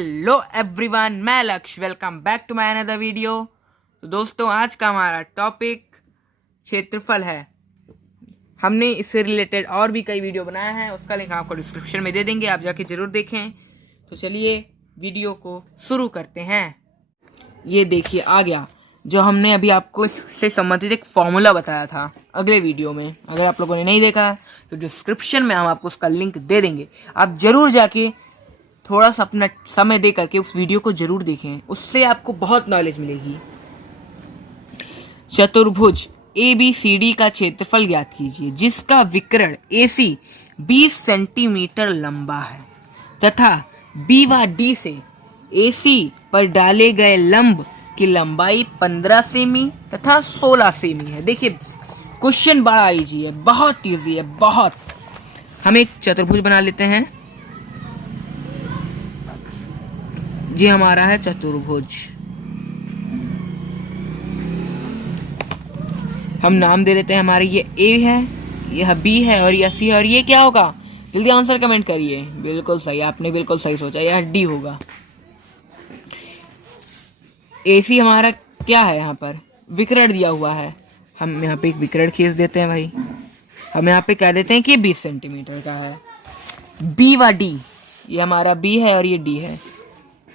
Hello everyone, मैं Lakshya. Welcome back to my another video. तो दोस्तों, आज का हमारा टॉपिक क्षेत्रफल है। हमने इससे रिलेटेड और भी कई वीडियो बनाए हैं, उसका लिंक आपको डिस्क्रिप्शन में दे देंगे, आप जाके जरूर देखें। तो चलिए वीडियो को शुरू करते हैं। ये देखिए आ गया जो हमने अभी आपको इससे संबंधित एक फॉर्मूला बताया था अगले वीडियो में। अगर आप लोगों ने नहीं देखा तो डिस्क्रिप्शन में हम आपको उसका लिंक दे देंगे, आप जरूर जाके थोड़ा सा अपना समय दे करके उस वीडियो को जरूर देखें, उससे आपको बहुत नॉलेज मिलेगी। चतुर्भुज ABCD का क्षेत्रफल ज्ञात कीजिए जिसका विकर्ण AC 20 सेंटीमीटर लंबा है तथा B व D से AC पर डाले गए लंब की लंबाई 15 सेमी तथा 16 सेमी है। देखिए क्वेश्चन बड़ा इजी है, बहुत इजी है, बहुत। हम एक चतुर्भुज बना लेते हैं। ये हमारा है चतुर्भुज। हम नाम दे देते हैं हमारे, ये A है, यह B है और यह C है। और ये क्या होगा? जल्दी आंसर कमेंट करिए। बिल्कुल सही, आपने बिल्कुल सही सोचा, यह D होगा। AC हमारा क्या है? यहाँ पर विकर्ण दिया हुआ है, हम यहाँ पे एक विकर्ण खींच देते हैं भाई। हम यहाँ पे कह देते हैं कि 20 सेंटीमीटर का है। B व D, ये हमारा B है और ये D है।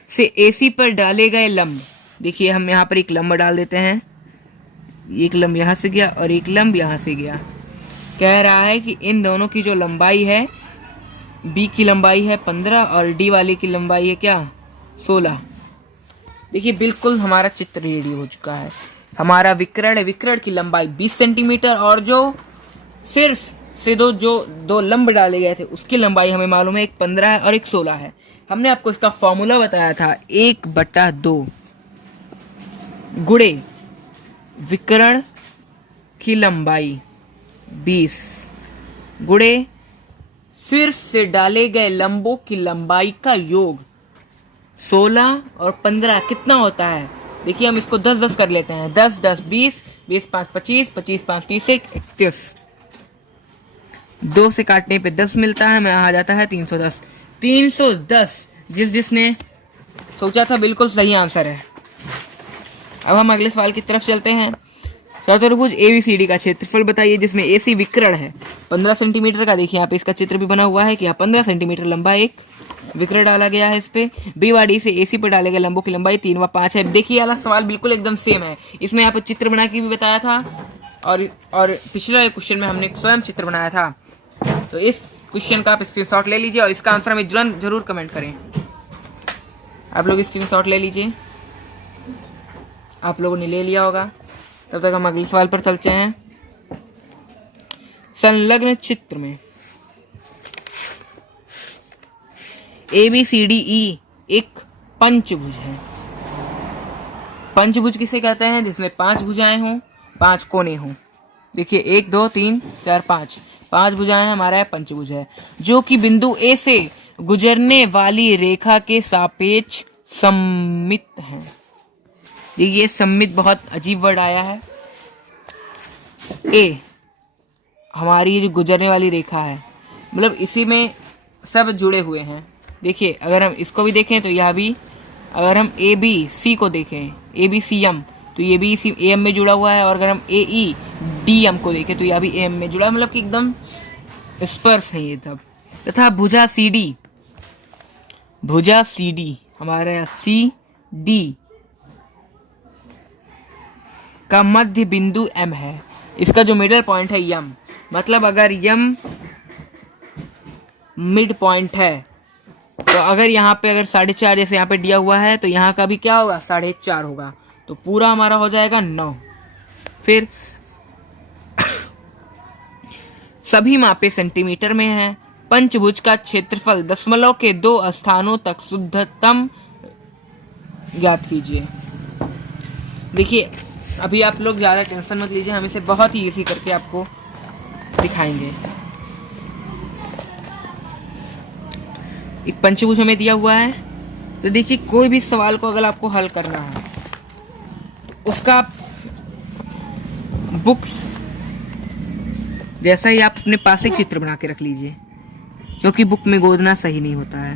से AC पर डाले गए लंब, देखिए हम यहाँ पर एक लंब डाल देते हैं। एक लंब यहाँ से गया और एक लंब यहाँ से गया। कह रहा है कि इन दोनों की जो लंबाई है, B की लंबाई है 15 और D वाले की लंबाई है क्या? 16। देखिए बिल्कुल हमारा चित्र रेडी हो चुका है। हमारा विकर्ण की लंबाई 20 सेंटीमीटर और जो सिर्फ से दो लंब डाले गए थे उसकी लंबाई हमें मालूम है, एक 15 है और एक 16 है। हमने आपको इसका फॉर्मूला बताया था 1/2 गुणे विकर्ण की लंबाई 20 गुणे शीर्ष से डाले गए लंबों की लंबाई का योग 16 और 15 कितना होता है? देखिए हम इसको 10-10 कर लेते हैं। 10 10 20, 20 5 25, 25 5 30 31। 2 से काटने पे 10 मिलता है, हमें आ जाता है 310। 310 जिसने सोचा था बिल्कुल सही आंसर है। अब हम अगले सवाल की तरफ चलते हैं। चतुर्भुज ABCD का क्षेत्रफल बताइए जिसमें AC विकर्ण है 15 सेंटीमीटर का। देखिए यहाँ पे इसका चित्र भी बना हुआ है कि यहाँ 15 सेंटीमीटर लंबा एक विकर्ण डाला गया है। इस पे B व D से AC पर डाले गए लंबों की लंबाई 3 व 5 है। देखिए वाला सवाल बिल्कुल एकदम सेम है, इसमें यहाँ पर चित्र बना के भी बताया था और पिछले क्वेश्चन में हमने स्वयं चित्र बनाया था। तो इस क्वेश्चन का आप स्क्रीनशॉट ले लीजिए और इसका आंसर हमें जरूर कमेंट करें। आप लोग स्क्रीनशॉट ले लीजिए, आप लोगों ने ले लिया होगा। तब तक हम अगले सवाल पर चलते हैं। संलग्न चित्र में ABCDE एक पंचभुज है। पंचभुज किसे कहते हैं? जिसमें 5 भुजाएं हों, 5 कोने हों। देखिए 1 2 3 4 5 भुजाएं हमारा पंचभुज है, जो कि बिंदु A से गुजरने वाली रेखा के सापेक्ष सममित है। देखिए सममित बहुत अजीब वर्ड आया है। A हमारी जो गुजरने वाली रेखा है, मतलब इसी में सब जुड़े हुए हैं। देखिए अगर हम इसको भी देखें तो यह भी, अगर हम ABC को देखें, ABCM, तो ये भी इसी AM में जुड़ा हुआ है। और अगर हम AEDM को देखें तो यह भी AM में जुड़ा है, मतलब कि एकदम स्पर्श है ये सब। तथा भुजा CD हमारा CD का मध्य बिंदु M है। इसका जो मिडल पॉइंट है M, मतलब अगर M मिड पॉइंट है तो अगर यहाँ पे अगर 4.5 जैसे यहाँ पे दिया हुआ है तो यहाँ का भी क्या होगा? 4.5 होगा। तो पूरा हमारा हो जाएगा 9। फिर सभी मापे सेंटीमीटर में है। पंचभुज का क्षेत्रफल दशमलव के 2 स्थानों तक शुद्धतम ज्ञात कीजिए। देखिए अभी आप लोग ज्यादा टेंशन मत लीजिए, हम इसे बहुत ही इजी करके आपको दिखाएंगे। एक पंचभुज हमें दिया हुआ है, तो देखिए कोई भी सवाल को अगर आपको हल करना है तो उसका बुक्स जैसा ही आप अपने पास एक चित्र बना के रख लीजिए, क्योंकि बुक में गोदना सही नहीं होता है।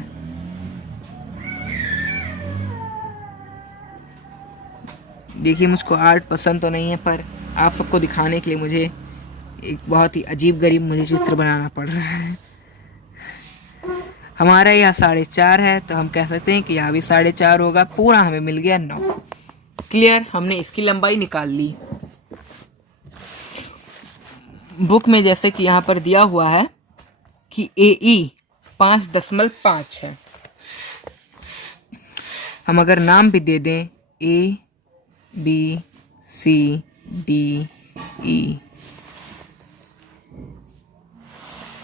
देखिए मुझको आर्ट पसंद तो नहीं है, पर आप सबको दिखाने के लिए मुझे एक बहुत ही अजीब गरीब मुझे चित्र बनाना पड़ रहा है। हमारा यहाँ 4.5 है, तो हम कह सकते हैं कि यहाँ भी 4.5 होगा। पूरा हमें मिल गया 9। क्लियर, हमने इसकी लंबाई निकाल ली। बुक में जैसे कि यहाँ पर दिया हुआ है कि AE 5.5 है। हम अगर नाम भी दे दें ABCDE,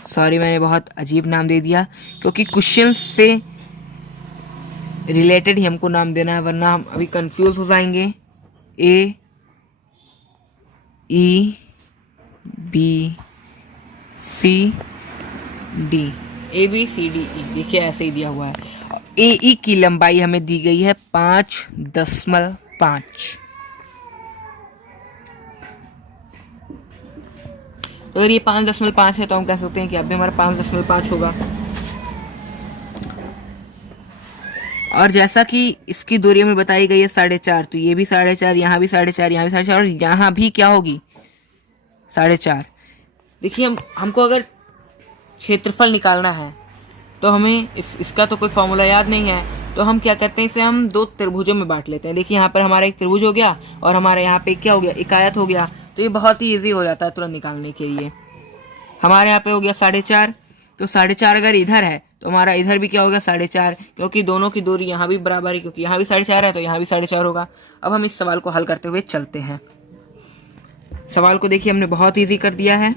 सॉरी मैंने बहुत अजीब नाम दे दिया, क्योंकि क्वेश्चन से रिलेटेड ही हमको नाम देना है, वरना हम अभी कंफ्यूज हो जाएंगे। ABCDE, देखिए ऐसे ही दिया हुआ है। AE की लंबाई हमें दी गई है 5.5। तो अगर ये 5.5 है तो हम कह सकते हैं कि अब भी हमारा 5.5 होगा। और जैसा कि इसकी दूरी हमें बताई गई है 4.5, तो ये भी 4.5, यहाँ भी 4.5, यहाँ भी 4.5, और यहाँ भी क्या होगी 4.5। देखिए हमको अगर क्षेत्रफल निकालना है तो हमें इसका तो कोई फॉर्मूला याद नहीं है, तो हम क्या करते हैं, इसे हम 2 त्रिभुजों में बांट लेते हैं। देखिए यहाँ पर हमारा एक त्रिभुज हो गया और हमारे यहाँ पे क्या हो गया, एक आयत हो गया। तो ये बहुत ही ईजी हो जाता है तुरंत निकालने के लिए। हमारे यहाँ पे हो गया 4.5, तो 4.5 अगर इधर है तो हमारा इधर भी क्या होगा 4.5, क्योंकि दोनों की दूरी यहाँ भी बराबर है, क्योंकि यहाँ भी 4.5 है तो यहाँ भी 4.5 होगा। अब हम इस सवाल को हल करते हुए चलते हैं। सवाल को देखिए हमने बहुत ईजी कर दिया है,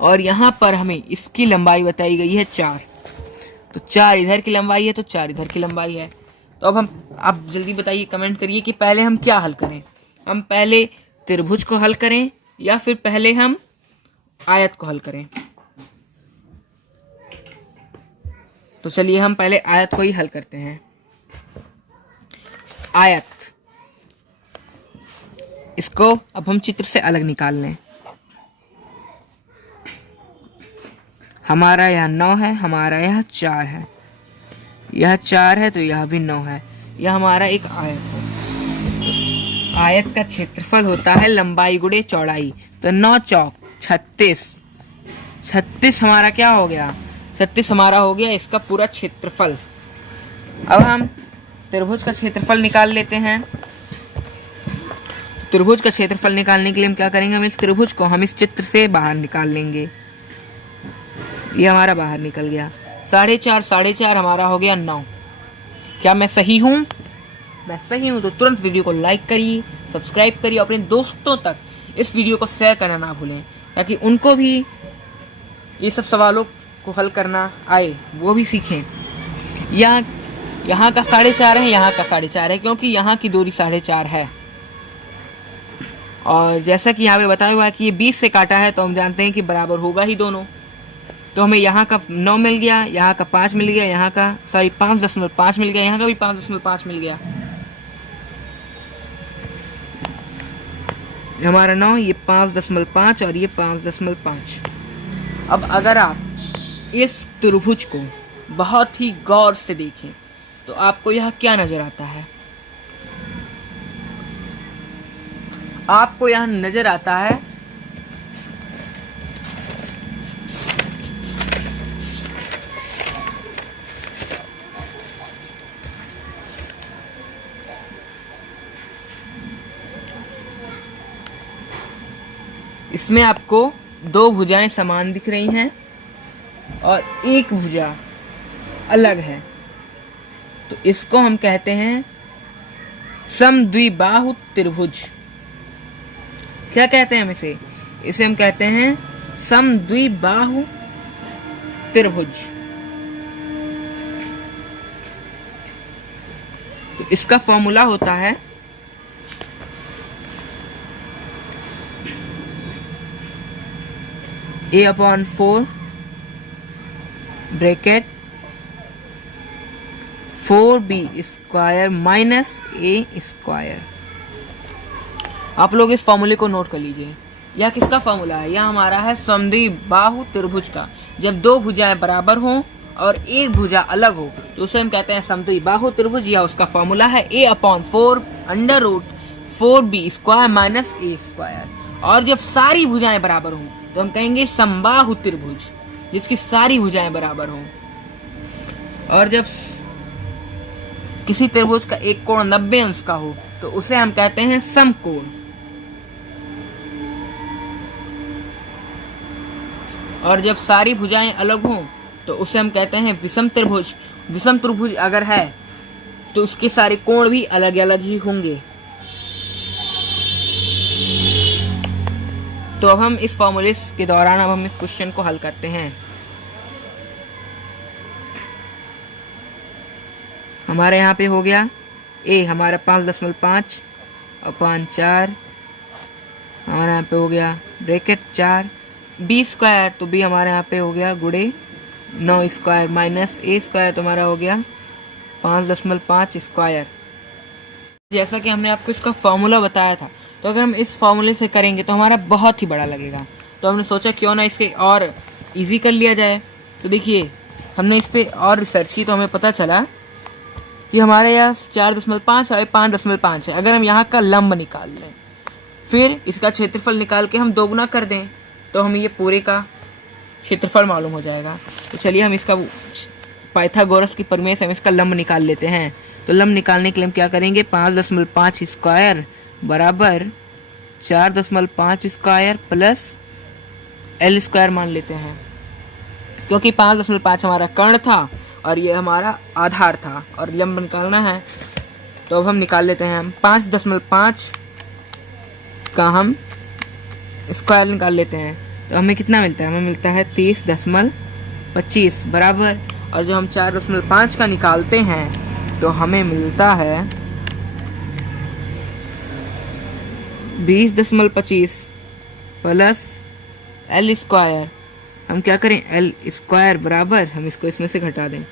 और यहाँ पर हमें इसकी लंबाई बताई गई है 4। तो 4 इधर की लंबाई है, तो 4 इधर की लंबाई है। तो अब आप जल्दी बताइए, कमेंट करिए कि पहले हम क्या हल करें। हम पहले त्रिभुज को हल करें या फिर पहले हम आयत को हल करें। तो चलिए हम पहले आयत को ही हल करते हैं। आयत, इसको अब हम चित्र से अलग निकाल लें। हमारा यहाँ 9 है, हमारा यहाँ 4 है, यह 4 है तो यह भी 9 है। यह हमारा एक आयत है। आयत का क्षेत्रफल होता है लंबाई गुणे चौड़ाई। तो 9 चौक 36, 36 हमारा क्या हो गया, 36 हमारा हो गया इसका पूरा क्षेत्रफल। अब हम त्रिभुज का क्षेत्रफल निकाल लेते हैं। त्रिभुज का क्षेत्रफल निकालने के लिए हम क्या करेंगे, हम इस त्रिभुज को हम इस चित्र से बाहर निकाल लेंगे। ये हमारा बाहर निकल गया। 4.5 4.5 हमारा हो गया 9। क्या मैं सही हूँ? मैं सही हूँ तो तुरंत वीडियो को लाइक करिए, सब्सक्राइब करिए, अपने दोस्तों तक इस वीडियो को शेयर करना ना भूलें, ताकि उनको भी ये सब सवालों को हल करना आए, वो भी सीखें। यहाँ का 4.5 है, यहाँ का 4.5 है, क्योंकि यहाँ की दूरी 4.5 है। और जैसा कि यहाँ पे बताया हुआ है कि ये 20 से काटा है, तो हम जानते हैं कि बराबर होगा ही दोनों। तो हमें यहाँ का 9 मिल गया, यहाँ का 5 मिल गया, यहाँ का 5.5 मिल गया, यहाँ का भी 5.5 मिल गया। हमारा 9, ये 5.5 और ये 5.5। अब अगर आप इस त्रिभुज को बहुत ही गौर से देखें तो आपको यह क्या नजर आता है? आपको यह नजर आता है इसमें आपको 2 भुजाएं समान दिख रही हैं और एक भुजा अलग है। तो इसको हम कहते हैं समद्विबाहु त्रिभुज। क्या कहते हैं हम इसे? इसे हम कहते हैं समद्विबाहु त्रिभुज। तो इसका फॉर्मूला होता है A/4 bracket 4B² minus A²। आप लोग इस फॉर्मूले को नोट कर लीजिए। यह किसका फॉर्मूला है? यह हमारा है समद्विबाहु त्रिभुज का। जब 2 भुजाएं बराबर हों और एक भुजा अलग हो तो उसे हम कहते हैं समद्विबाहु त्रिभुज, या उसका फॉर्मूला है a/4 √4b² - a²। और जब सारी भुजाएं बराबर हों तो हम कहेंगे समबाहु त्रिभुज, जिसकी सारी भुजाएं बराबर हों। और जब किसी त्रिभुज का एक कोण 90 अंश का हो तो उसे हम कहते हैं समकोण। और जब सारी भुजाएं अलग हों तो उसे हम कहते हैं विषम त्रिभुज। विषम त्रिभुज अगर है तो उसके सारे कोण भी अलग अलग ही होंगे। तो अब हम इस फॉर्मूले के दौरान अब हम इस क्वेश्चन को हल करते हैं। हमारे यहाँ पे हो गया a हमारा 5.5/4, हमारे यहाँ पे हो गया ब्रैकेट 4 b², तो b हमारे यहाँ पे हो गया गुणे 9² माइनस a² तो हमारा हो गया 5.5²। जैसा कि हमने आपको इसका फॉर्मूला बताया था, तो अगर हम इस फॉर्मूले से करेंगे तो हमारा बहुत ही बड़ा लगेगा। तो हमने सोचा क्यों ना इसके और इजी कर लिया जाए। तो देखिए हमने इस पे और रिसर्च की तो हमें पता चला कि हमारे यहाँ 4.5 और 5.5 है। अगर हम यहाँ का लंब निकाल लें फिर इसका क्षेत्रफल निकाल के हम दोगुना कर दें तो हमें ये पूरे का क्षेत्रफल मालूम हो जाएगा। तो चलिए हम इसका पाइथागोरस की प्रमेय से हम इसका लंब निकाल लेते हैं। तो लंब निकालने के लिए हम क्या करेंगे, 5.5² बराबर 4.5² प्लस l² मान लेते हैं, क्योंकि 5.5 हमारा कर्ण था और ये हमारा आधार था और लंब निकालना है। तो अब हम निकाल लेते हैं। हम 5.5 का हम स्क्वायर निकाल लेते हैं तो हमें कितना मिलता है, हमें मिलता है 30.25 बराबर, और जो हम 4.5 का निकालते हैं तो हमें मिलता है 20.25 प्लस l²। हम क्या करें, l² बराबर, हम इसको इसमें से घटा दें,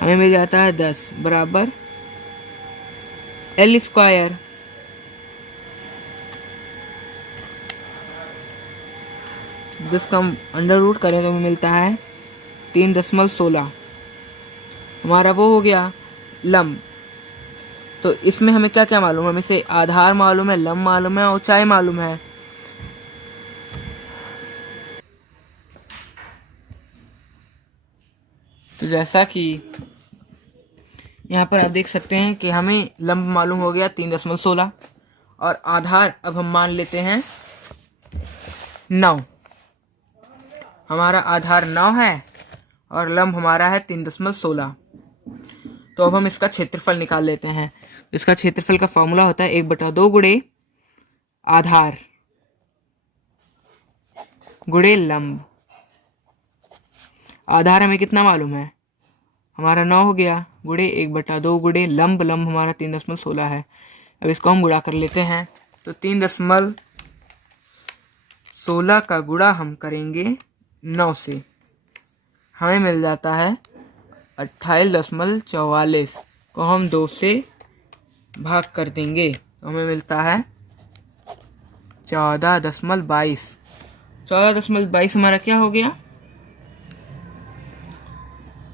हमें मिल जाता है 10 बराबर l²। जिसका हम अंडर रूट करें तो हमें मिलता है 3.16। हमारा वो हो गया लंब। तो इसमें हमें क्या क्या मालूम है, हमें से आधार मालूम है, लंब मालूम है, ऊंचाई मालूम है। तो जैसा कि यहाँ पर आप देख सकते हैं कि हमें लंब मालूम हो गया 3.16 और आधार अब हम मान लेते हैं 9। हमारा आधार 9 है और लंब हमारा है 3.16। तो अब हम इसका क्षेत्रफल निकाल लेते हैं। इसका क्षेत्रफल का फॉर्मूला होता है 1/2 गुणे आधार गुणे लंब। आधार हमें कितना मालूम है, हमारा 9 हो गया, गुणे 1/2 गुणे लंब, लंब हमारा 3.16 है। अब इसको हम गुणा कर लेते हैं। तो 3.16 का गुणा हम करेंगे 9 से, हमें मिल जाता है 28.44 को हम 2 से भाग कर देंगे तो हमें मिलता है 14.22। 14.22 हमारा क्या हो गया,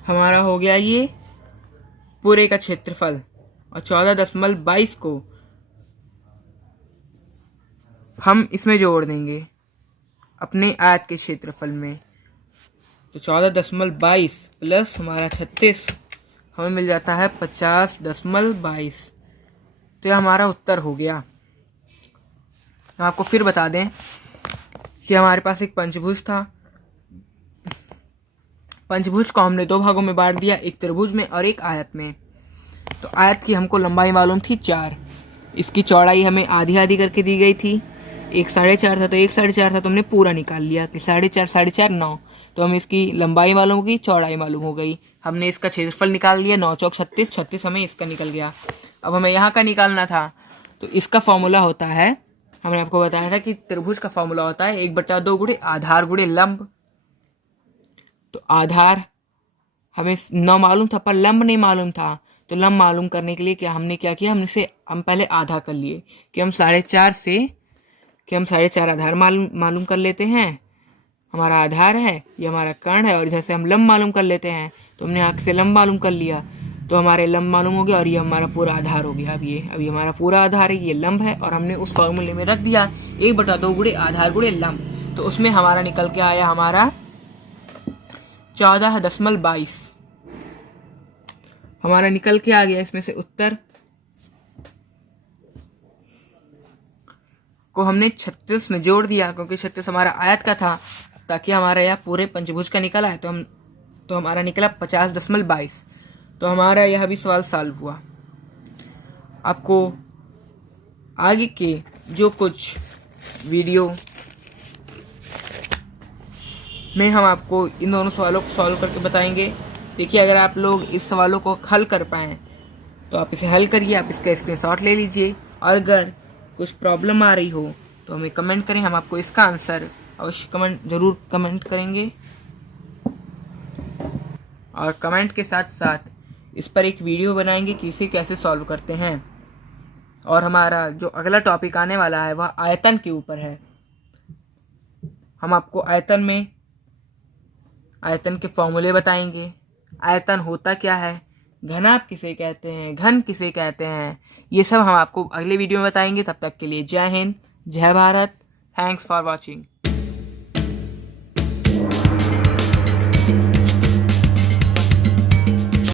हमारा हो गया ये पूरे का क्षेत्रफल। और 14.22 को हम इसमें जोड़ देंगे अपने आयत के क्षेत्रफल में। तो 14.22 प्लस हमारा 36 हमें मिल जाता है 50.22। तो यह हमारा उत्तर हो गया। तो आपको फिर बता दें कि हमारे पास एक पंचभुज था। पंचभुज को हमने 2 भागों में बांट दिया, एक त्रिभुज में और एक आयत में। तो आयत की हमको लंबाई मालूम थी 4, इसकी चौड़ाई हमें आधी आधी करके दी गई थी। एक 4.5 था तो एक 4.5 था, तो हमने पूरा निकाल लिया कि 4.5 9। तो हमें इसकी लंबाई मालूम होगी, चौड़ाई मालूम हो गई। हमने इसका क्षेत्रफल निकाल लिया, 9 चौक 36, 36 हमें इसका निकल गया। अब हमें यहाँ का निकालना था, तो इसका फॉर्मूला होता है, हमने आपको बताया था कि त्रिभुज का फॉर्मूला होता है 1/2 गुणे आधार गुणे लंब। तो आधार हमें 9 मालूम था पर लंब नहीं मालूम था, तो लंब मालूम करने के लिए हमने क्या किया, हम पहले आधा कर लिए कि हम 4.5 आधार मालूम कर लेते हैं हमारा आधार है, ये हमारा कर्ण है, और इधर से हम लंब मालूम कर लेते हैं। तो हमने आंख से लंब मालूम कर लिया, तो हमारे लंब मालूम हो गया, और ये हमारा पूरा आधार हो गया। अभी हमारा पूरा आधार है, ये लंब है, और हमने उस फॉर्मूले में रख दिया 1/2 गुणे आधार गुणे लंब। तो उसमें हमारा निकल के आया हमारा 14.22 हमारा निकल के आ गया। इसमें से उत्तर को हमने 36 में जोड़ दिया, क्योंकि 36 हमारा आयत का था, ताकि हमारा यह पूरे पंचभुज का निकला है। तो हमारा निकला 50.22। तो हमारा यह भी सवाल सॉल्व हुआ। आपको आगे के जो कुछ वीडियो में हम आपको इन दोनों सवालों को सॉल्व करके बताएंगे। देखिए, अगर आप लोग इस सवालों को हल कर पाएँ तो आप इसे हल करिए, आप इसका स्क्रीनशॉट ले लीजिए, और अगर कुछ प्रॉब्लम आ रही हो तो हमें कमेंट करें, हम आपको इसका आंसर अवश्य जरूर कमेंट करेंगे। और कमेंट के साथ साथ इस पर एक वीडियो बनाएंगे कि इसे कैसे सॉल्व करते हैं। और हमारा जो अगला टॉपिक आने वाला है वह आयतन के ऊपर है। हम आपको आयतन के फॉर्मूले बताएंगे, आयतन होता क्या है, घनाभ किसे कहते हैं, घन किसे कहते हैं, ये सब हम आपको अगले वीडियो में बताएंगे। तब तक के लिए जय हिंद, जय भारत। Thanks for watching.